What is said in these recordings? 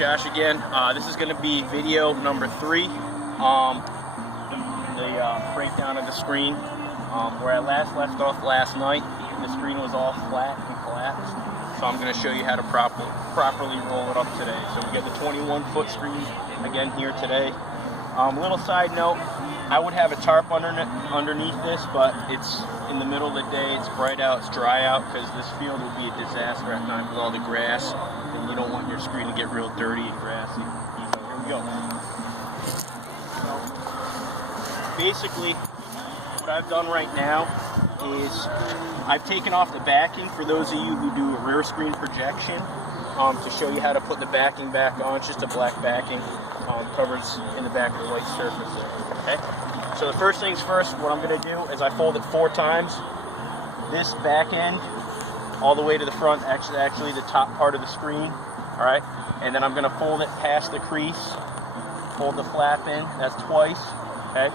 Josh again. This is going to be video number 3. The breakdown of the screen. Where I last left off last night, the screen was all flat and collapsed. So I'm going to show you how to properly roll it up today. So we got the 21-foot screen again here today. Little side note, I would have a tarp underneath this, but it's in the middle of the day, it's bright out, it's dry out, because this field would be a disaster at night with all the grass, and you don't want your screen to get real dirty and grassy. So here we go. So basically, what I've done right now is I've taken off the backing for those of you who do a rear screen projection to show you how to put the backing back on. It's just a black backing, covers in the back of the white surface there. Okay? So the first things first, what I'm going to do is I fold it 4 times. This back end all the way to the front, actually the top part of the screen. All right? And then I'm going to fold it past the crease, fold the flap in, that's twice. Okay?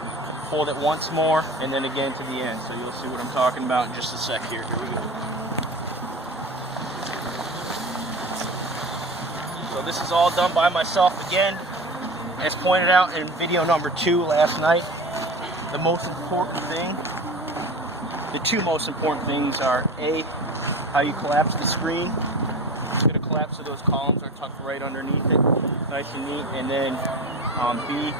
Fold it once more, and then again to the end. So you'll see what I'm talking about in just a sec here. Here we go. So this is all done by myself again. As pointed out in video number 2 last night, the most important thing, the 2 most important things are A, how you collapse the screen. It's going to collapse so those columns are tucked right underneath it, nice and neat. And then B,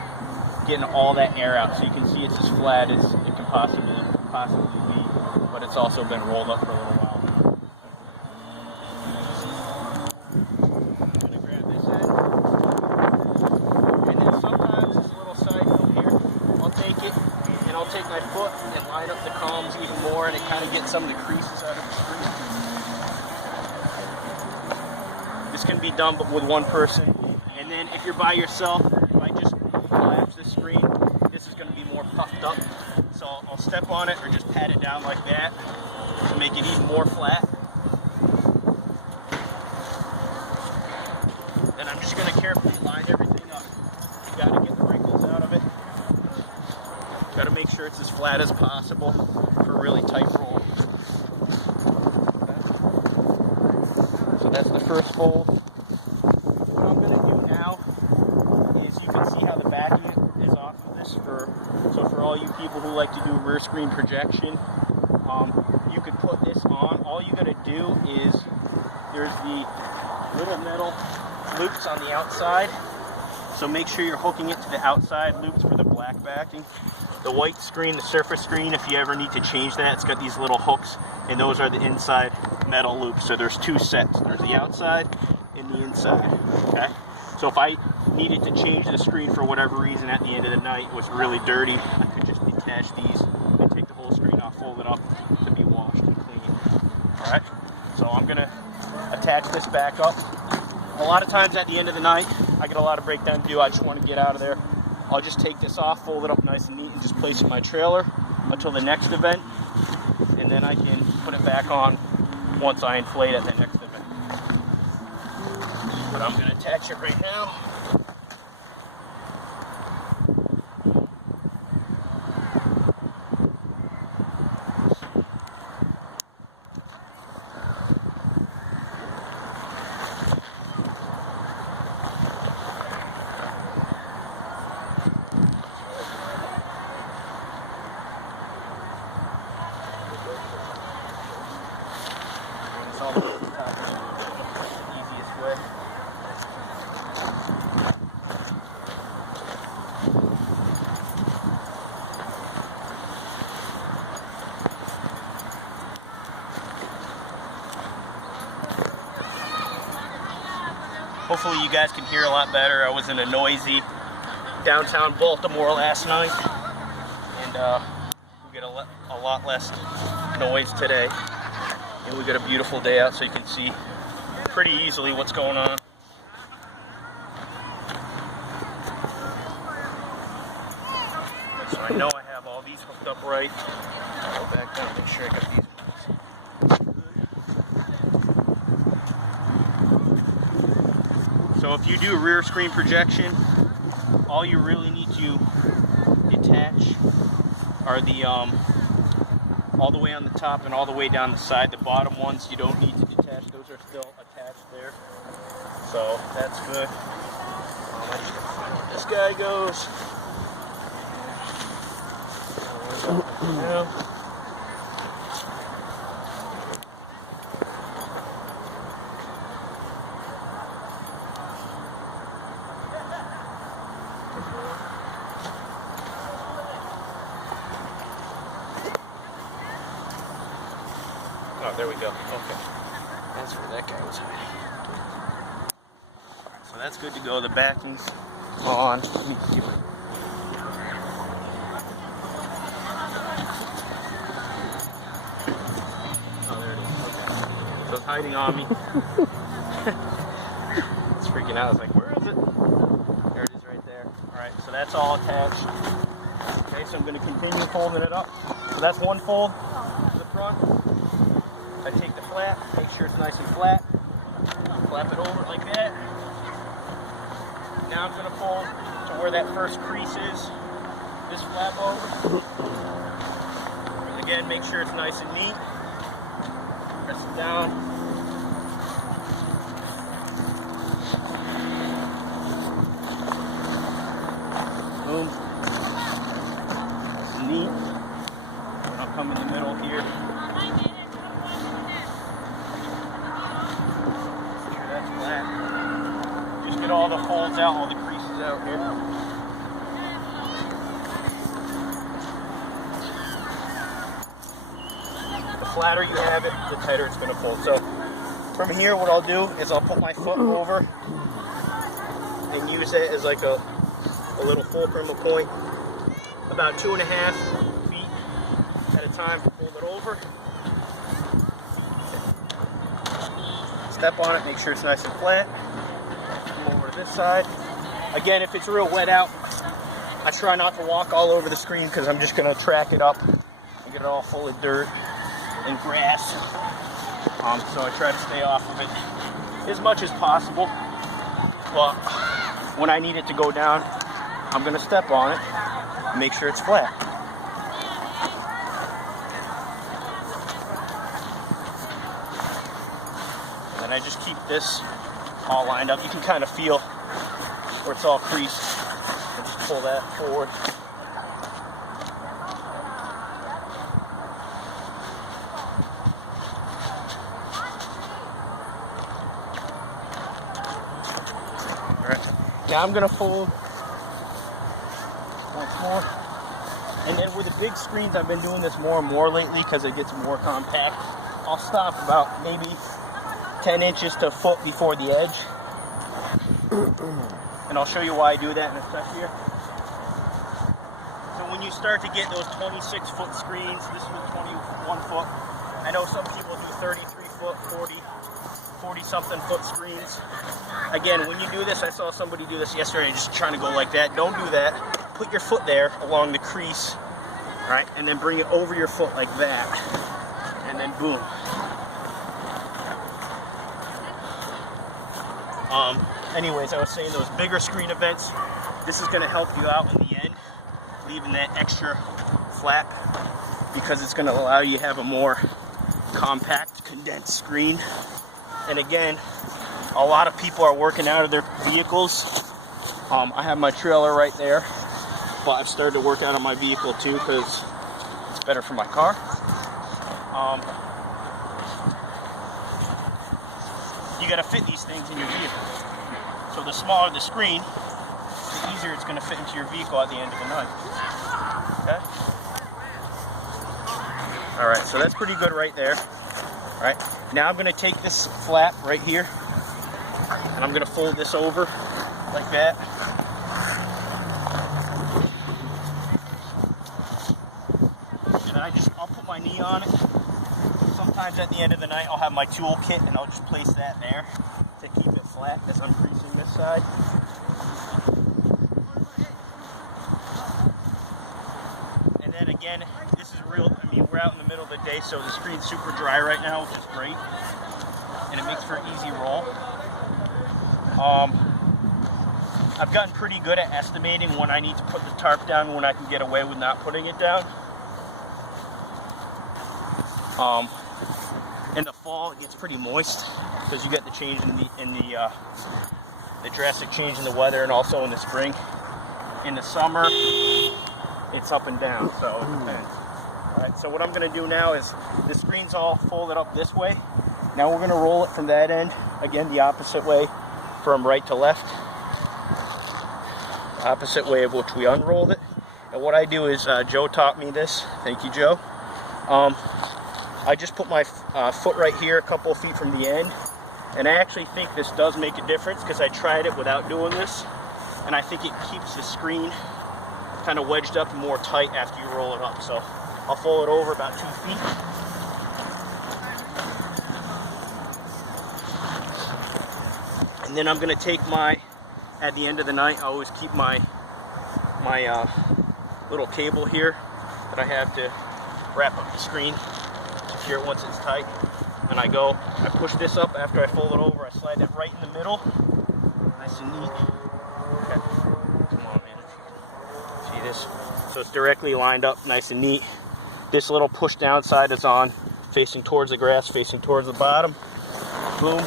getting all that air out so you can see it's as flat as it can possibly be, but it's also been rolled up for a little while. I'm going to grab this end, and then sometimes, this little side note here, I'll take it and I'll take my foot and line up the columns even more, and it kind of gets some of the creases out of the screen. This can be done but with one person, and then if you're by yourself, if I just collapse this screen, this is going to be more puffed up. So I'll step on it or just pat it down like that to make it even more flat. Then I'm just going to carefully line everything up. You got to get the wrinkles out of it. Got to make sure it's as flat as possible for a really tight roll. So that's the first fold. What I'm going to do now is you can see how the backing is off of this. So for all you people who like to do rear screen projection, you could put this on. All you got to do is there's the little metal loops on the outside. So make sure you're hooking it to the outside loops for the black backing. The white screen, the surface screen, if you ever need to change that, it's got these little hooks, and those are the inside metal loops. So there's 2 sets. There's the outside and the inside. Okay? So if I needed to change the screen for whatever reason at the end of the night, it was really dirty, I could just detach these and take the whole screen off, fold it up to be washed and clean. Alright, so I'm going to attach this back up. A lot of times at the end of the night, I get a lot of breakdown to do, I just want to get out of there. I'll just take this off, fold it up nice and neat, and just place it in my trailer until the next event, and then I can put it back on once I inflate at the next event. But I'm going to attach it right now. It's all the way to the top. Easiest way. Hopefully you guys can hear a lot better. I was in a noisy downtown Baltimore last night, and we get a lot less noise today. And we got a beautiful day out, so you can see pretty easily what's going on. So I know I have all these hooked up right. I'll go back down and make sure I got these ones. So if you do rear screen projection, all you really need to detach are the all the way on the top and all the way down the side. The bottom ones you don't need to detach; those are still attached there. So that's good. I just gotta find where this guy goes. Yeah. Oh, there we go. Okay. That's where that guy was hiding. Alright, so that's good to go. The backing's on. Let me see. Oh, there it is. Okay. So it's hiding on me. It's freaking out. I was like, where is it? There it is right there. Alright, so that's all attached. Okay, so I'm going to continue folding it up. So that's one fold to the front. I take the flap, make sure it's nice and flat, flap it over like that. Now I'm going to fold to where that first crease is, this flap over. And again, make sure it's nice and neat. Press it down. Boom. Nice and neat. And I'll come in the middle here. Just get all the folds out, all the creases out here. The flatter you have it, the tighter it's going to fold. So from here, what I'll do is I'll put my foot over and use it as like a little fulcrum, a point, about 2.5 feet at a time. Fold it over. Step on it, make sure it's nice and flat. Come over to this side. Again, if it's real wet out, I try not to walk all over the screen because I'm just going to track it up and get it all full of dirt and grass. So I try to stay off of it as much as possible. But when I need it to go down, I'm going to step on it and make sure it's flat. And I just keep this all lined up. You can kind of feel where it's all creased. And just pull that forward. Alright, now I'm going to fold once more. And then with the big screens, I've been doing this more and more lately because it gets more compact. I'll stop about maybe 10 inches to a foot before the edge. And I'll show you why I do that in a sec here. So when you start to get those 26-foot screens, this was 21 foot. I know some people do 33-foot, 40-something foot screens. Again, when you do this, I saw somebody do this yesterday, just trying to go like that. Don't do that. Put your foot there along the crease, right? And then bring it over your foot like that. And then boom. Anyways, I was saying those bigger screen events, this is going to help you out in the end, leaving that extra flap, because it's going to allow you to have a more compact, condensed screen. And again, a lot of people are working out of their vehicles. I have my trailer right there, but I've started to work out on my vehicle too because it's better for my car. You got to fit these things in your vehicle. So the smaller the screen, the easier it's going to fit into your vehicle at the end of the night. Okay? Alright, so that's pretty good right there. Alright, now I'm going to take this flap right here, and I'm going to fold this over like that. And I'll put my knee on it. Sometimes at the end of the night I'll have my tool kit and I'll just place that there to keep it flat as I'm creasing this side. And then again, this is real, I mean, we're out in the middle of the day, so the screen's super dry right now, which is great. And it makes for an easy roll. I've gotten pretty good at estimating when I need to put the tarp down, when I can get away with not putting it down. In the fall, it gets pretty moist. because you get the change in the drastic change in the weather, and also in the spring. In the summer, it's up and down, so it depends. All right, so what I'm going to do now is the screen's all folded up this way. Now we're going to roll it from that end, again the opposite way, from right to left. Opposite way of which we unrolled it. And what I do is, Joe taught me this. Thank you, Joe. I just put my foot right here, a couple of feet from the end. And I actually think this does make a difference because I tried it without doing this. And I think it keeps the screen kind of wedged up and more tight after you roll it up. So I'll fold it over about 2 feet. And then I'm going to take my, at the end of the night, I always keep my little cable here that I have to wrap up the screen, secure it once it's tight. And I push this up after I fold it over, I slide it right in the middle, nice and neat. Okay. Come on, man, if you can see this. So it's directly lined up, nice and neat. This little push down side is on, facing towards the grass, facing towards the bottom. Boom.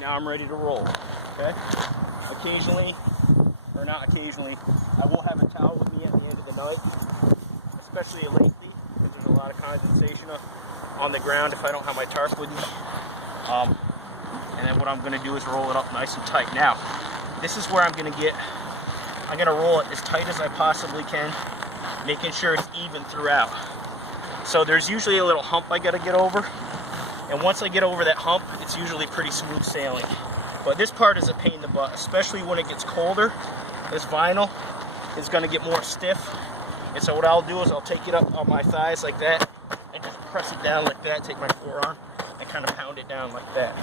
Now I'm ready to roll, okay? Occasionally, or not occasionally, I will have a towel with me at the end of the night, especially lately, because there's a lot of condensation on the ground if I don't have my tarp with me. And then what I'm going to do is roll it up nice and tight. Now, this is where I'm going to roll it as tight as I possibly can, making sure it's even throughout. So there's usually a little hump I got to get over, and once I get over that hump, it's usually pretty smooth sailing. But this part is a pain in the butt, especially when it gets colder. This vinyl is going to get more stiff, and so what I'll do is I'll take it up on my thighs like that, and just press it down like that, take my forearm, and kind of pound it down like that.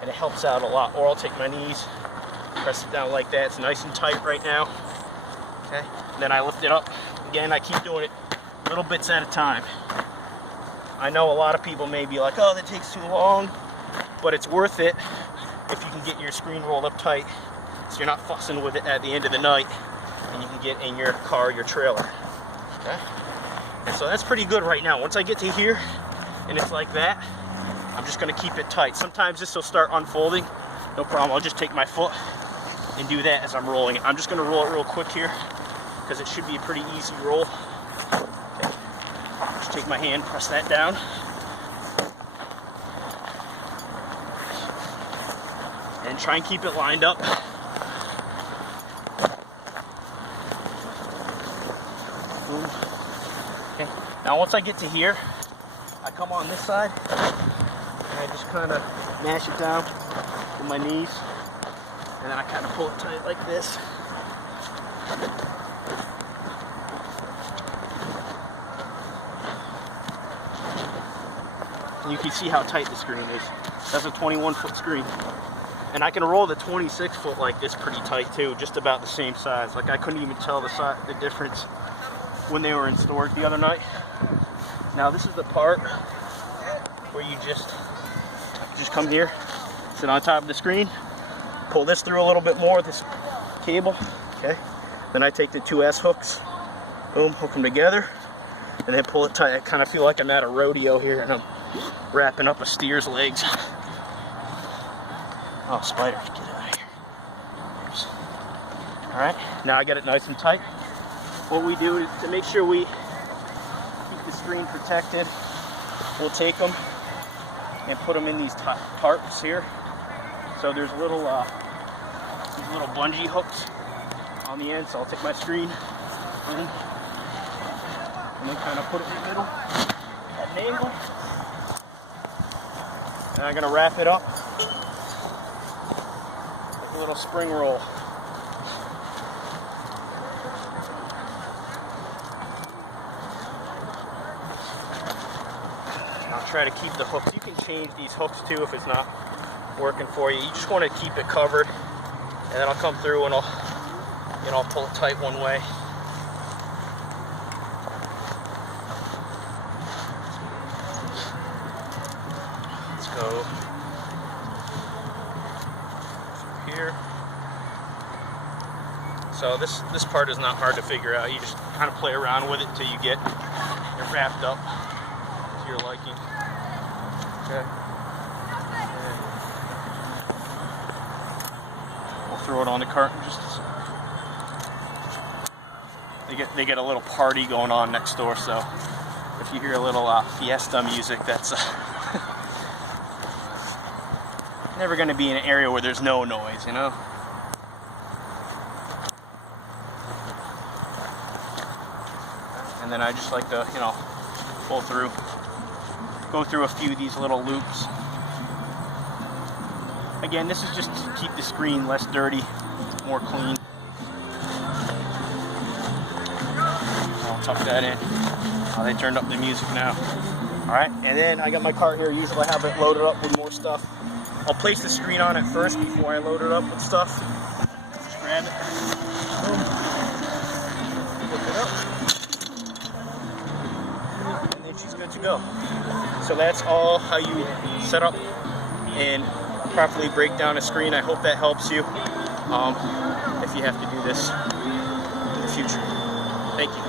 And it helps out a lot. Or I'll take my knees, press it down like that. It's nice and tight right now. Okay. And then I lift it up. Again, I keep doing it little bits at a time. I know a lot of people may be like, oh, that takes too long, but it's worth it if you can get your screen rolled up tight so you're not fussing with it at the end of the night, and you can get in your car, your trailer. Okay? And so that's pretty good right now. Once I get to here and it's like that, I'm just going to keep it tight. Sometimes this will start unfolding. No problem. I'll just take my foot and do that as I'm rolling it. I'm just going to roll it real quick here because it should be a pretty easy roll. Okay. Just take my hand, press that down. And try and keep it lined up. Boom. Okay. Now once I get to here, I come on this side. I just kind of mash it down with my knees, and then I kind of pull it tight like this. And you can see how tight the screen is. That's a 21-foot screen. And I can roll the 26-foot like this pretty tight too, just about the same size. Like I couldn't even tell the difference when they were in storage the other night. Now this is the part where you just come here, sit on top of the screen, pull this through a little bit more, this cable, okay? Then I take the 2 S hooks, boom, hook them together, and then pull it tight. I kind of feel like I'm at a rodeo here, and I'm wrapping up a steer's legs. Oh, spiders, get out of here. Oops. All right, now I got it nice and tight. What we do is, to make sure we keep the screen protected, we'll take them and put them in these tarps here. So there's little these little bungee hooks on the end. So I'll take my screen and then kind of put it in the middle at an angle. And I'm gonna wrap it up with a little spring roll. I'll try to keep the hooks. You can change these hooks too if it's not working for you. You just want to keep it covered, and then I'll come through and I'll pull it tight one way. Let's go here. So this part is not hard to figure out. You just kind of play around with it till you get it wrapped up to your liking. Okay. throw it on the cart. They get a little party going on next door, so if you hear a little fiesta music, that's never going to be in an area where there's no noise, you know? And then I just like to, you know, go through a few of these little loops. Again, this is just to keep the screen less dirty, more clean. I'll tuck that in. Oh, they turned up the music now. Alright, and then I got my cart here. Usually I have it loaded up with more stuff. I'll place the screen on it first before I load it up with stuff. Just grab it. Boom. Flip it up. And then she's good to go. So that's all how you set up and properly break down a screen. I hope that helps you if you have to do this in the future. Thank you.